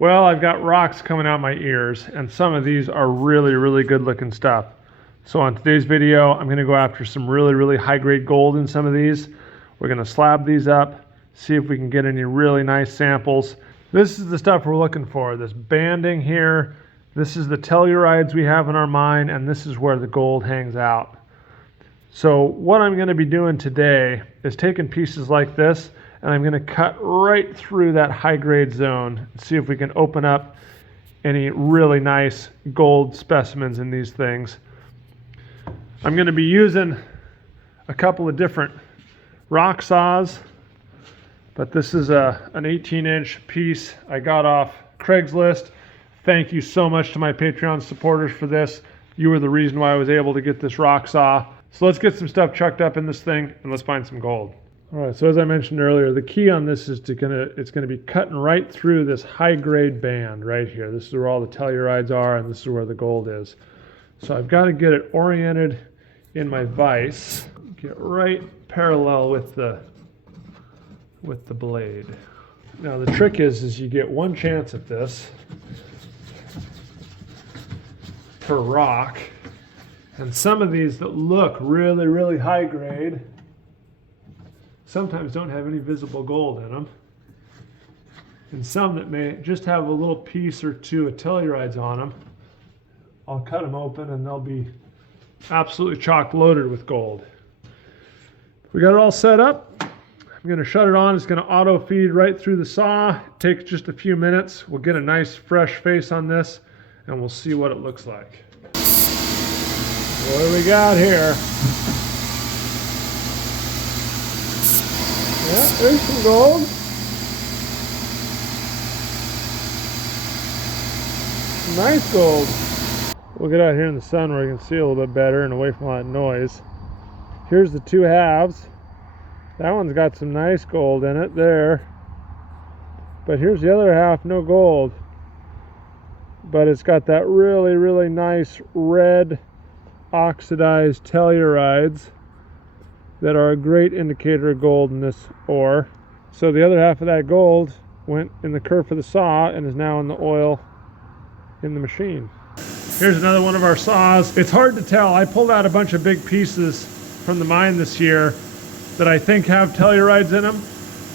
Well, I've got rocks coming out my ears, and some of these are really, really good looking stuff. So on today's video, I'm going to go after some really, really high grade gold in some of these. We're going to slab these up, see if we can get any really nice samples. This is the stuff we're looking for, this banding here. This is the tellurides we have in our mine, and this is where the gold hangs out. So what I'm going to be doing today is taking pieces like this, and I'm going to cut right through that high grade zone and see if we can open up any really nice gold specimens in these things. I'm going to be using a couple of different rock saws, but this is an 18-inch piece I got off Craigslist. Thank you so much to my Patreon supporters for this. You were the reason why I was able to get this rock saw. So let's get some stuff chucked up in this thing and let's find some gold. All right, so as I mentioned earlier, the key on this is it's gonna be cutting right through this high grade band right here. This is where all the tellurides are, and this is where the gold is. So I've got to get it oriented in my vise, get right parallel with the blade. Now the trick is you get one chance at this per rock, and some of these that look really, really high grade sometimes don't have any visible gold in them, and some that may just have a little piece or two of tellurides on them, I'll cut them open and they'll be absolutely chock loaded with gold. We got it all set up. I'm going to shut it on. It's going to auto feed right through the saw. It takes just a few minutes. We'll get a nice fresh face on this and we'll see what it looks like. What do we got here? Yeah, there's some gold. Nice gold. We'll get out here in the sun where we can see a little bit better and away from a lot of noise. Here's the two halves. That one's got some nice gold in it there. But here's the other half, no gold. But it's got that really, really nice red oxidized tellurides that are a great indicator of gold in this ore. So the other half of that gold went in the kerf of the saw and is now in the oil in the machine. Here's another one of our saws. It's hard to tell. I pulled out a bunch of big pieces from the mine this year that I think have tellurides in them,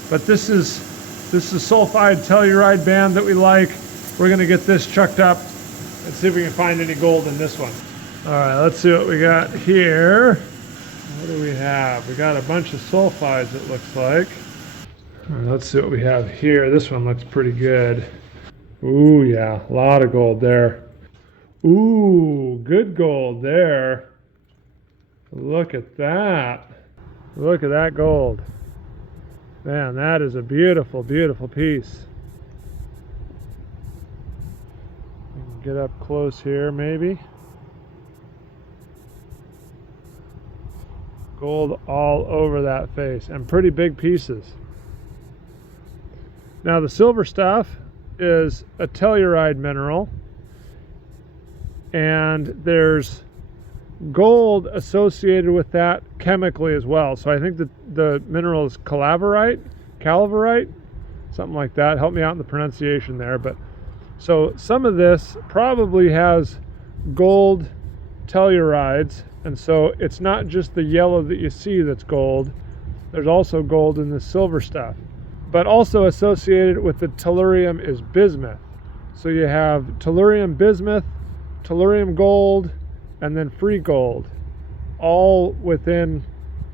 but this is sulfide telluride band that we like. We're gonna get this chucked up and see if we can find any gold in this one. All right, let's see what we got here. What do we have? We got a bunch of sulfides, it looks like. All right, let's see what we have here. This one looks pretty good. Ooh, yeah, a lot of gold there. Ooh, good gold there. Look at that. Look at that gold. Man, that is a beautiful, beautiful piece. We can get up close here, maybe. Gold all over that face, and pretty big pieces. Now the silver stuff is a telluride mineral, and there's gold associated with that chemically as well. So I think that the mineral is calaverite, something like that. Help me out in the pronunciation there. But so some of this probably has gold tellurides, and so it's not just the yellow that you see that's gold. There's also gold in the silver stuff. But also associated with the tellurium is bismuth. So you have tellurium bismuth, tellurium gold, and then free gold, all within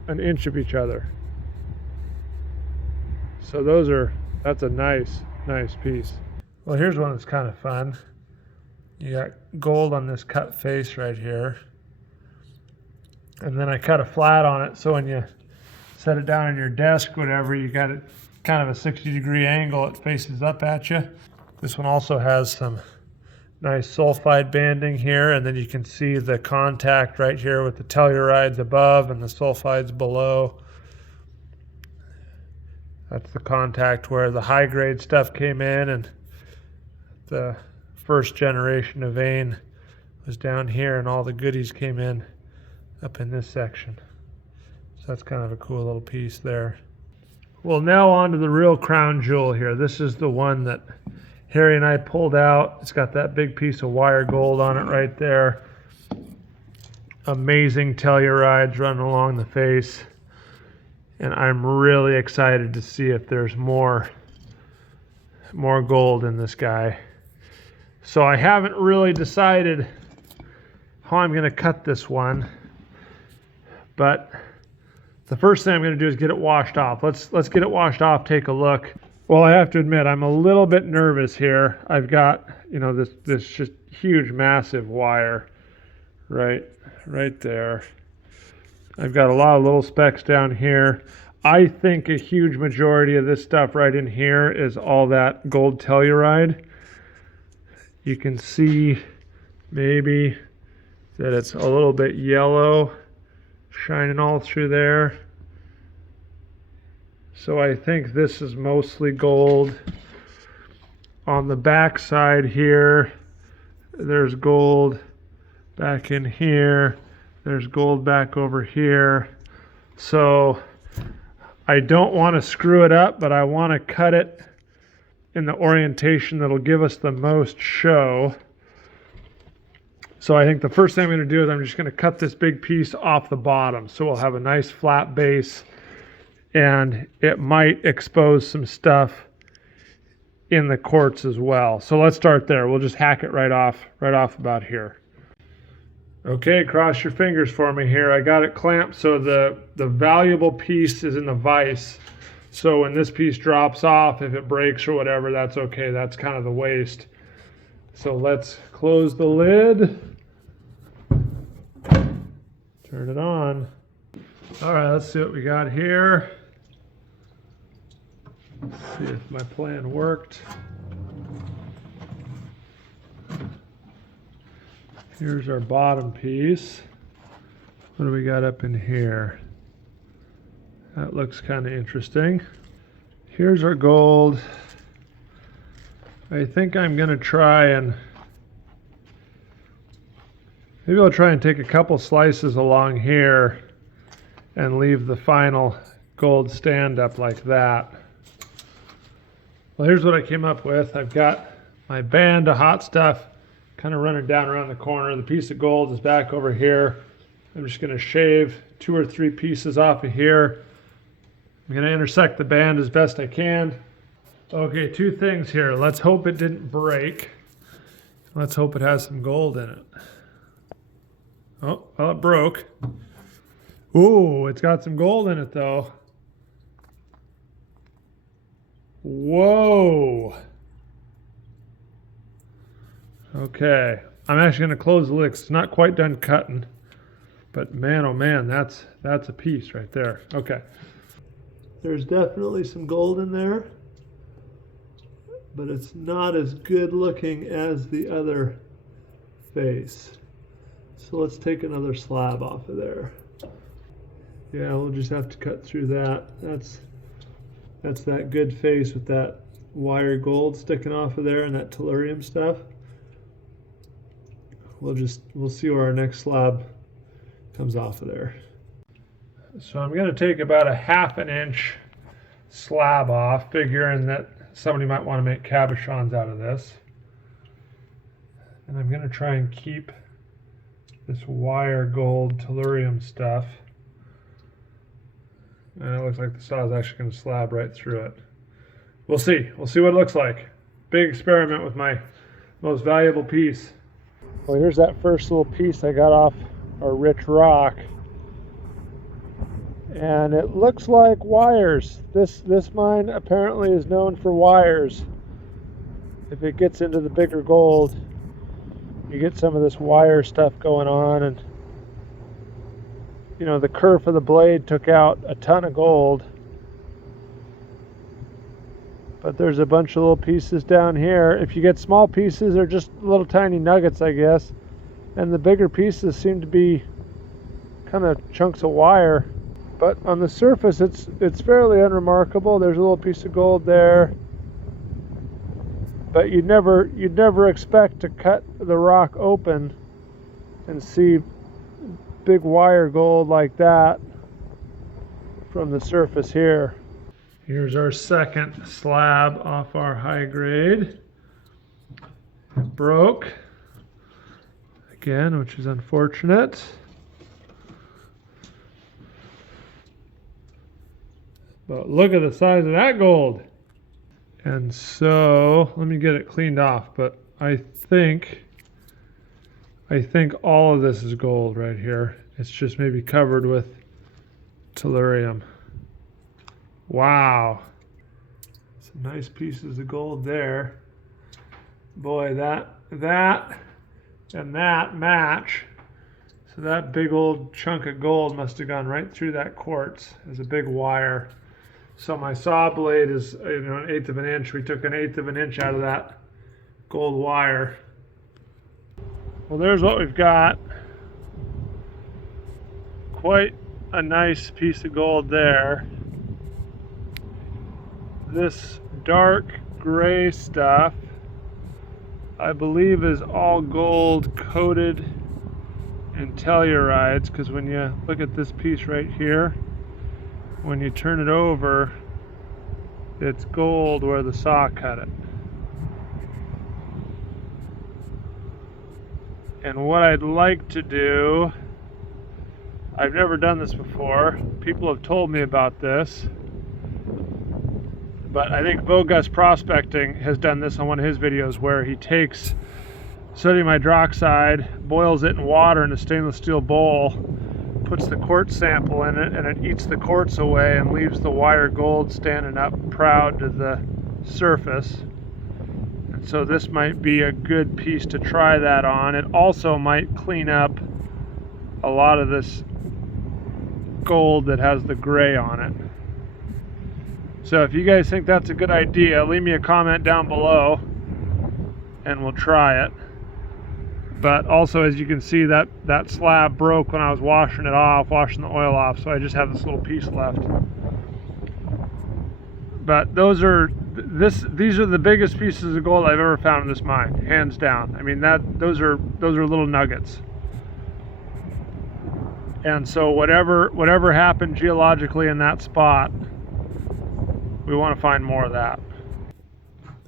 an inch of each other. So that's a nice piece. Well, here's one that's kind of fun. You got gold on this cut face right here. And then I cut a flat on it, so when you set it down on your desk, whatever, you got it kind of a 60-degree angle, it faces up at you. This one also has some nice sulfide banding here, and then you can see the contact right here with the tellurides above and the sulfides below. That's the contact where the high grade stuff came in, and the first generation of vein was down here, and all the goodies came in up in this section. So that's kind of a cool little piece there. Well, now on to the real crown jewel here. This is the one that Harry and I pulled out. It's got that big piece of wire gold on it right there. Amazing tellurides running along the face. And I'm really excited to see if there's more gold in this guy. So I haven't really decided how I'm going to cut this one, but the first thing I'm going to do is get it washed off. Let's get it washed off, take a look. Well, I have to admit, I'm a little bit nervous here. I've got, you know, this just huge, massive wire right there. I've got a lot of little specks down here. I think a huge majority of this stuff right in here is all that gold telluride. You can see maybe that it's a little bit yellow, shining all through there. So I think this is mostly gold. On the back side here, there's gold back in here. There's gold back over here. So I don't want to screw it up, but I want to cut it in the orientation that'll give us the most show. So I think the first thing I'm going to do is I'm just going to cut this big piece off the bottom. So we'll have a nice flat base, and it might expose some stuff in the quartz as well. So let's start there. We'll just hack it right off about here. Okay, cross your fingers for me here. I got it clamped so the valuable piece is in the vise. So when this piece drops off, if it breaks or whatever, that's okay. That's kind of the waste. So let's close the lid. Turn it on. All right, let's see what we got here. Let's see if my plan worked. Here's our bottom piece. What do we got up in here? That looks kind of interesting. Here's our gold. I think I'm going to try and maybe I'll try and take a couple slices along here and leave the final gold stand up like that. Well, here's what I came up with. I've got my band of hot stuff kind of running down around the corner. The piece of gold is back over here. I'm just going to shave 2 or 3 pieces off of here. I'm going to intersect the band as best I can. Okay, 2 things here. Let's hope it didn't break. Let's hope it has some gold in it. Oh, well, it broke. Ooh, it's got some gold in it though. Whoa. Okay, I'm actually going to close the lid. It's not quite done cutting, but man, oh man, that's a piece right there. Okay, there's definitely some gold in there, but it's not as good looking as the other face. So let's take another slab off of there. Yeah, we'll just have to cut through that. That's that good face with that wire gold sticking off of there and that tellurium stuff. We'll see where our next slab comes off of there. So I'm going to take about a 1/2 inch slab off, figuring that somebody might want to make cabochons out of this. And I'm going to try and keep this wire gold tellurium stuff. And it looks like the saw is actually going to slab right through it. We'll see. We'll see what it looks like. Big experiment with my most valuable piece. Well, here's that first little piece I got off a rich rock. And it looks like wires. This mine apparently is known for wires. If it gets into the bigger gold, you get some of this wire stuff going on, and you know, the kerf of the blade took out a ton of gold. But there's a bunch of little pieces down here. If you get small pieces, they're just little tiny nuggets, I guess. And the bigger pieces seem to be kind of chunks of wire. But on the surface, it's fairly unremarkable. There's a little piece of gold there. But you'd never expect to cut the rock open and see big wire gold like that from the surface here. Here's our second slab off our high grade. broke again, which is unfortunate. But look at the size of that gold. And so let me get it cleaned off, but I think all of this is gold right here. It's just maybe covered with tellurium. Wow. Some nice pieces of gold there. Boy, that and that match. So that big old chunk of gold must have gone right through that quartz as a big wire. So my saw blade is, you know, 1/8 of an inch. We took 1/8 of an inch out of that gold wire. Well, there's what we've got. Quite a nice piece of gold there. This dark gray stuff, I believe, is all gold coated in tellurides, because when you look at this piece right here, when you turn it over, it's gold where the saw cut it. And what I'd like to do, I've never done this before, people have told me about this, but I think Vogus Prospecting has done this on one of his videos, where he takes sodium hydroxide, boils it in water in a stainless steel bowl, puts the quartz sample in it, and it eats the quartz away and leaves the wire gold standing up proud to the surface. And so this might be a good piece to try that on. It also might clean up a lot of this gold that has the gray on it. So if you guys think that's a good idea, leave me a comment down below and we'll try it. But also, as you can see, that slab broke when I was washing it off, washing the oil off, so I just have this little piece left. But these are the biggest pieces of gold I've ever found in this mine, hands down. I mean, those are little nuggets. And so whatever happened geologically in that spot, we want to find more of that.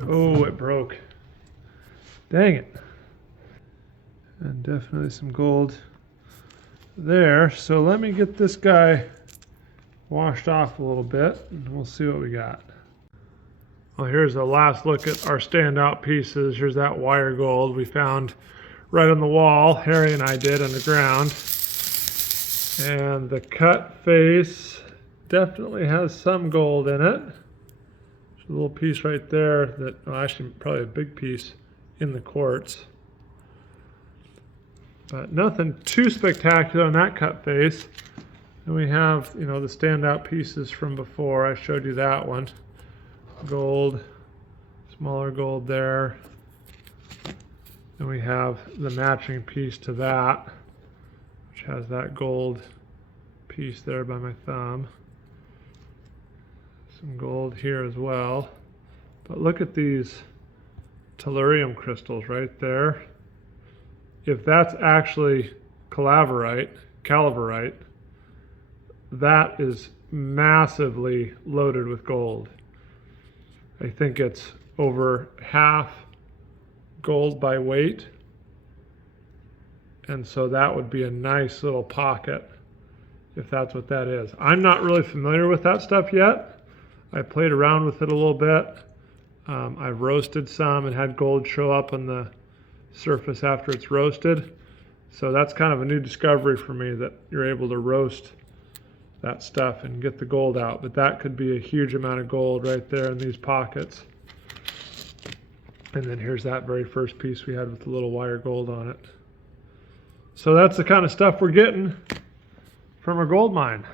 Oh, it broke. Dang it. And definitely some gold there. So let me get this guy washed off a little bit and we'll see what we got. Well, here's a last look at our standout pieces. Here's that wire gold we found right on the wall. Harry and I did underground. And the cut face definitely has some gold in it. There's a little piece right there that, well, actually probably a big piece in the quartz. But nothing too spectacular on that cut face. And we have, you know, the standout pieces from before. I showed you that one. Gold, smaller gold there. And we have the matching piece to that, which has that gold piece there by my thumb. Some gold here as well. But look at these tellurium crystals right there. If that's actually calaverite, that is massively loaded with gold. I think it's over half gold by weight. And so that would be a nice little pocket if that's what that is. I'm not really familiar with that stuff yet. I played around with it a little bit. I've roasted some and had gold show up on the surface after it's roasted. So that's kind of a new discovery for me, that you're able to roast that stuff and get the gold out. But that could be a huge amount of gold right there in these pockets. And then here's that very first piece we had with the little wire gold on it. So that's the kind of stuff we're getting from our gold mine.